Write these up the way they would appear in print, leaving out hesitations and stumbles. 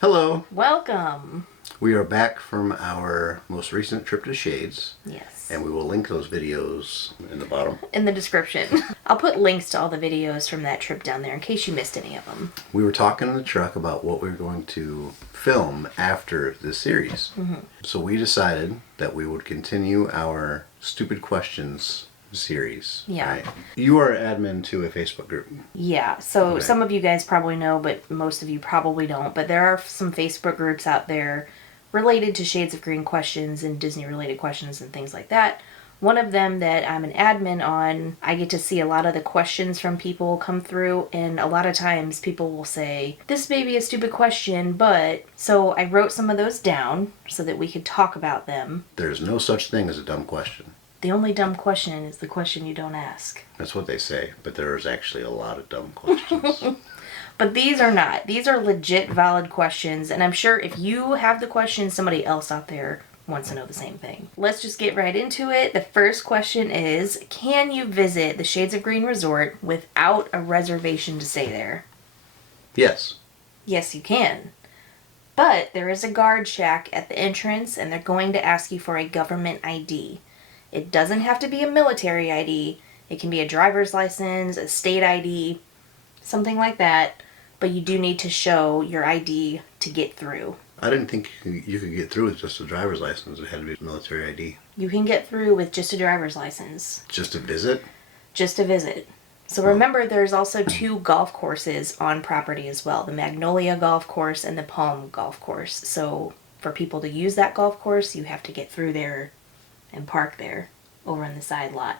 Hello. Welcome. We are back from our most recent trip to Shades. Yes. And we will link those videos in the bottom. In the description. I'll put links to all the videos from that trip down there in case you missed any of them. We were talking in the truck about what we were going to film after this series. Mm-hmm. So we decided that we would continue our Stupid Questions series. Yeah. Right? You are admin to a Facebook group. Yeah, so Okay. some of you guys probably know, but most of you probably don't. But there are some Facebook groups out there related to Shades of Green questions and Disney-related questions and things like that. One of them that I'm an admin on, I get to see a lot of the questions from people come through, and a lot of times people will say, this may be a stupid question, but... So I wrote some of those down so that we could talk about them. There's no such thing as a dumb question. The only dumb question is the question you don't ask. That's what they say, but there's actually a lot of dumb questions. But these are not. These are legit valid questions, and I'm sure if you have the question, somebody else out there wants to know the same thing. Let's just get right into it. The first question is, can you visit the Shades of Green Resort without a reservation to stay there? Yes. Yes, you can. But there is a guard shack at the entrance, and they're going to ask you for a government ID. It doesn't have to be a military ID. It can be a driver's license, a state ID, something like that. But you do need to show your ID to get through. I didn't think you could get through with just a driver's license. It had to be a military ID. You can get through with just a driver's license. Just to visit? Just to visit. So remember, there's also 2 golf courses on property as well. The Magnolia Golf Course and the Palm Golf Course. So for people to use that golf course, you have to get through there and park there over in the side lot.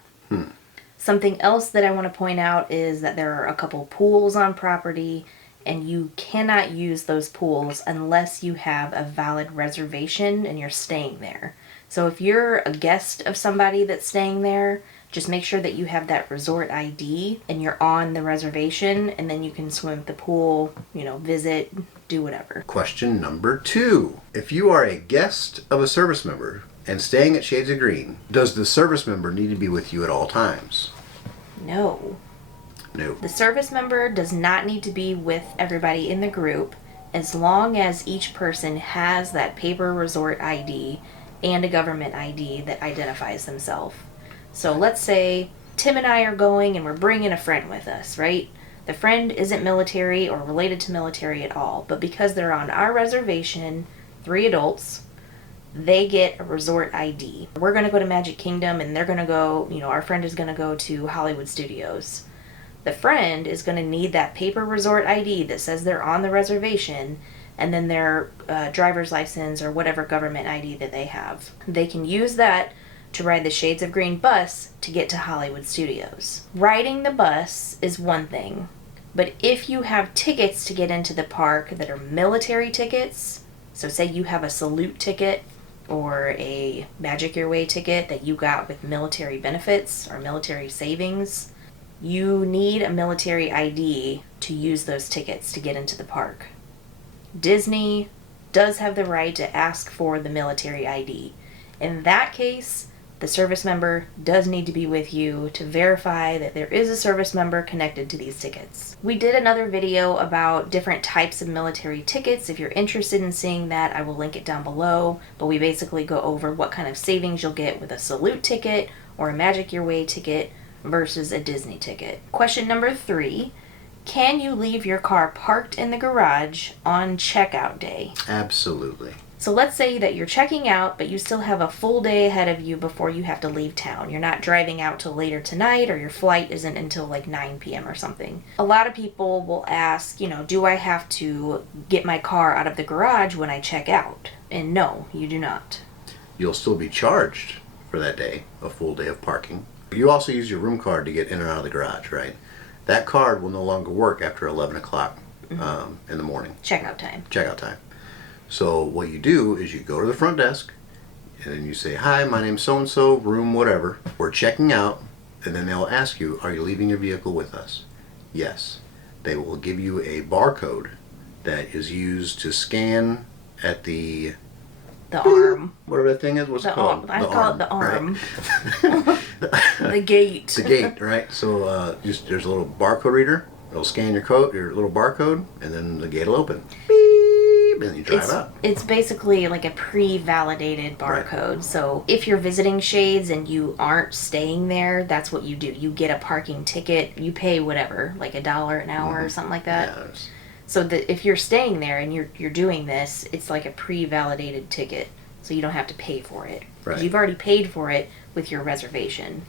Something else that I want to point out is that there are a couple pools on property, and you cannot use those pools unless you have a valid reservation and you're staying there. So if you're a guest of somebody that's staying there, just make sure that you have that resort ID and you're on the reservation, and then you can swim at the pool, visit, do whatever. Question number 2. If you are a guest of a service member and staying at Shades of Green, does the service member need to be with you at all times? No. No. The service member does not need to be with everybody in the group as long as each person has that paper resort ID and a government ID that identifies themselves. So let's say Tim and I are going and we're bringing a friend with us, right? The friend isn't military or related to military at all, but because they're on our reservation, 3 adults, they get a resort ID. We're going to go to Magic Kingdom, and they're going to go, our friend is going to go to Hollywood Studios. The friend is going to need that paper resort ID that says they're on the reservation, and then their driver's license or whatever government ID that they have. They can use that to ride the Shades of Green bus to get to Hollywood Studios. Riding the bus is one thing, but if you have tickets to get into the park that are military tickets, so say you have a salute ticket or a Magic Your Way ticket that you got with military benefits or military savings, you need a military ID to use those tickets to get into the park. Disney does have the right to ask for the military ID. In that case, the service member does need to be with you to verify that there is a service member connected to these tickets. We did another video about different types of military tickets. If you're interested in seeing that, I will link it down below. But we basically go over what kind of savings you'll get with a salute ticket or a Magic Your Way ticket versus a Disney ticket. Question number 3. Can you leave your car parked in the garage on checkout day? Absolutely. So let's say that you're checking out, but you still have a full day ahead of you before you have to leave town. You're not driving out till later tonight, or your flight isn't until like 9 p.m. or something. A lot of people will ask, do I have to get my car out of the garage when I check out? And no, you do not. You'll still be charged for that day, a full day of parking. You also use your room card to get in and out of the garage, right? That card will no longer work after 11 o'clock in the morning. Checkout time. Checkout time. So what you do is you go to the front desk and then you say, hi, my name's so-and-so, room whatever. We're checking out. And then they'll ask you, are you leaving your vehicle with us? Yes. They will give you a barcode that is used to scan at the arm. Whatever that thing is, what's it called? I call it the arm. Right? The gate. The gate, right? So there's a little barcode reader. It'll scan your little barcode, and then the gate will open. Beep. and then you drive out. It's basically like a pre-validated barcode. Right. So if you're visiting Shades and you aren't staying there, that's what you do. You get a parking ticket. You pay whatever, like $1 an hour or something like that. Yeah, So that if you're staying there and you're doing this, it's like a pre-validated ticket. So you don't have to pay for it. Right. You've already paid for it with your reservation.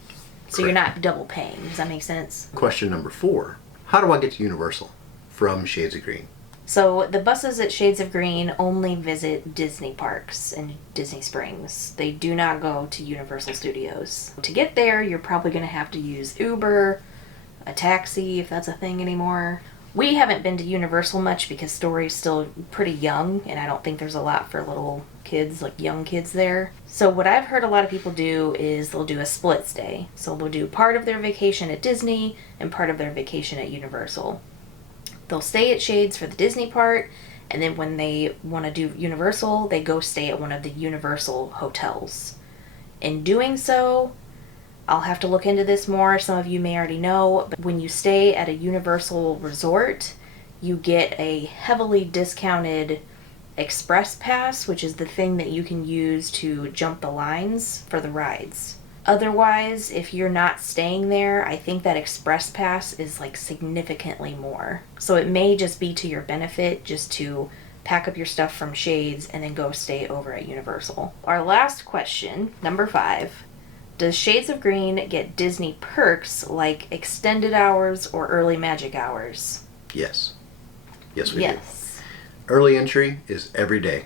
So Correct. you're not double paying. Does that make sense? Question number 4. How do I get to Universal from Shades of Green? So the buses at Shades of Green only visit Disney parks and Disney Springs. They do not go to Universal Studios. To get there, you're probably going to have to use Uber, a taxi, if that's a thing anymore. We haven't been to Universal much because Story's still pretty young, and I don't think there's a lot for little kids, like young kids there. So what I've heard a lot of people do is they'll do a split stay. So they'll do part of their vacation at Disney and part of their vacation at Universal. They'll stay at Shades for the Disney part, and then when they want to do Universal, they go stay at one of the Universal hotels. In doing so, I'll have to look into this more. Some of you may already know, but when you stay at a Universal resort, you get a heavily discounted Express Pass, which is the thing that you can use to jump the lines for the rides. Otherwise, if you're not staying there, I think that Express Pass is like significantly more. So it may just be to your benefit just to pack up your stuff from Shades and then go stay over at Universal. Our last question, number 5. Does Shades of Green get Disney perks like extended hours or early magic hours? Yes. Yes, we do. Yes. Early entry is every day.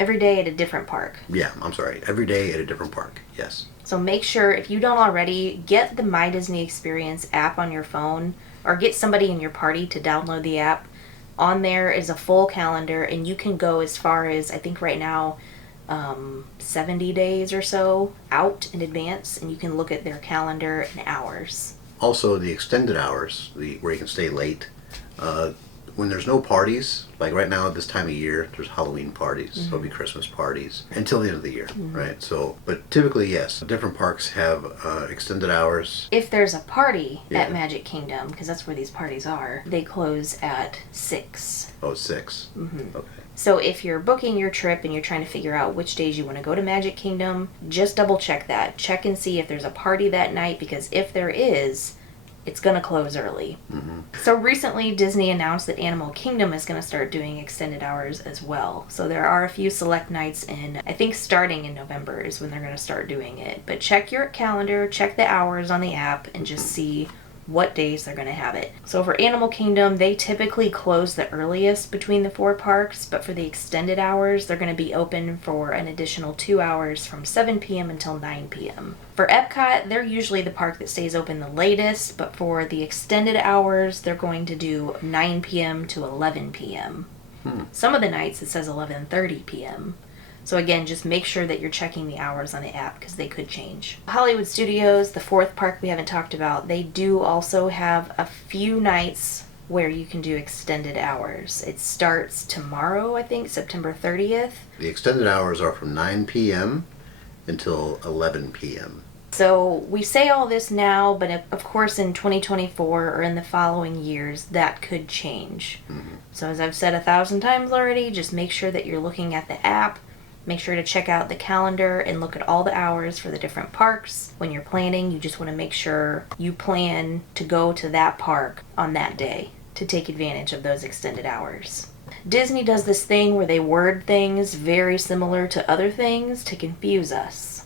Every day at a different park. Yeah, I'm sorry. Every day at a different park. Yes. So make sure, if you don't already, get the My Disney Experience app on your phone, or get somebody in your party to download the app. On there is a full calendar, and you can go as far as, I think right now, 70 days or so out in advance, and you can look at their calendar and hours. Also, the extended hours, where you can stay late. When there's no parties, like right now at this time of year, there's Halloween parties, there'll be Christmas parties until the end of the year, right? So, but typically, yes, different parks have extended hours. If there's a party Yeah. at Magic Kingdom, because that's where these parties are, they close at 6. Oh, 6. Okay. So if you're booking your trip and you're trying to figure out which days you want to go to Magic Kingdom, just double check that. Check and see if there's a party that night, because if there is, it's going to close early. So recently, Disney announced that Animal Kingdom is going to start doing extended hours as well. So there are a few select nights in, I think starting in November is when they're going to start doing it. But check your calendar, check the hours on the app, and just see what days they're going to have it. So for Animal Kingdom, they typically close the earliest between the 4 parks, but for the extended hours, they're going to be open for an additional 2 hours from 7 p.m. until 9 p.m. For Epcot, they're usually the park that stays open the latest, but for the extended hours, they're going to do 9 p.m. to 11 p.m. Some of the nights it says 11:30 p.m. So again, just make sure that you're checking the hours on the app because they could change. Hollywood Studios, the 4th park we haven't talked about, they do also have a few nights where you can do extended hours. It starts tomorrow, I think, September 30th. The extended hours are from 9 p.m. until 11 p.m. So we say all this now, but of course in 2024 or in the following years, that could change. So as I've said 1,000 times already, just make sure that you're looking at the app. Make sure to check out the calendar and look at all the hours for the different parks. When you're planning, you just want to make sure you plan to go to that park on that day to take advantage of those extended hours. Disney does this thing where they word things very similar to other things to confuse us.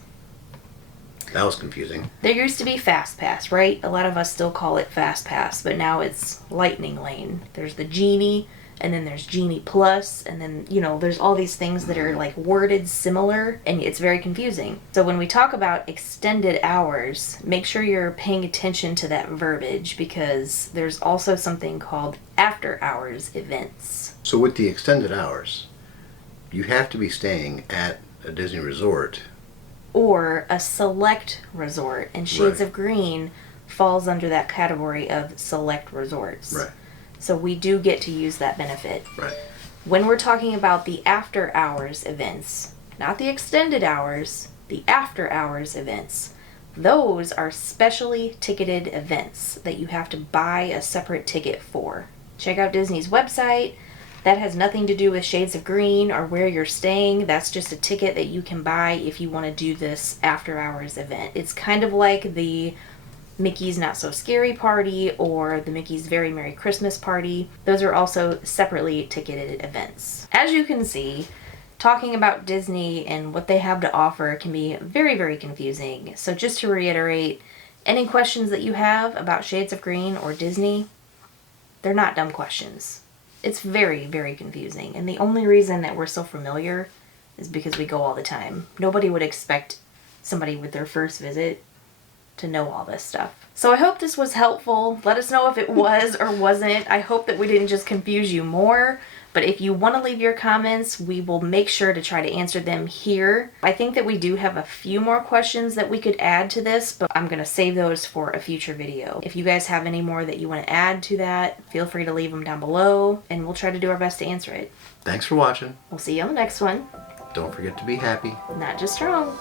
That was confusing. There used to be Fast Pass, right? A lot of us still call it Fast Pass, but now it's Lightning Lane. There's the Genie, and then there's Genie Plus, and then, there's all these things that are like worded similar, and it's very confusing. So when we talk about extended hours, make sure you're paying attention to that verbiage, because there's also something called after hours events. So with the extended hours, you have to be staying at a Disney resort. Or a select resort, and Shades of Green falls under that category of select resorts. Right. So we do get to use that benefit. Right. When we're talking about the after hours events, not the extended hours, the after hours events, those are specially ticketed events that you have to buy a separate ticket for. Check out Disney's website. That has nothing to do with Shades of Green or where you're staying. That's just a ticket that you can buy if you want to do this after hours event. It's kind of like the Mickey's Not So Scary Party or the Mickey's Very Merry Christmas Party. Those are also separately ticketed events. As you can see, talking about Disney and what they have to offer can be very, very confusing. So just to reiterate, any questions that you have about Shades of Green or Disney, they're not dumb questions. It's very, very confusing. And the only reason that we're so familiar is because we go all the time. Nobody would expect somebody with their first visit to know all this stuff. So I hope this was helpful. Let us know if it was or wasn't. I hope that we didn't just confuse you more. But if you want to leave your comments, we will make sure to try to answer them here. I think that we do have a few more questions that we could add to this, but I'm going to save those for a future video. If you guys have any more that you want to add to that, feel free to leave them down below, and we'll try to do our best to answer it. Thanks for watching. We'll see you on the next one. Don't forget to be happy. Not just strong.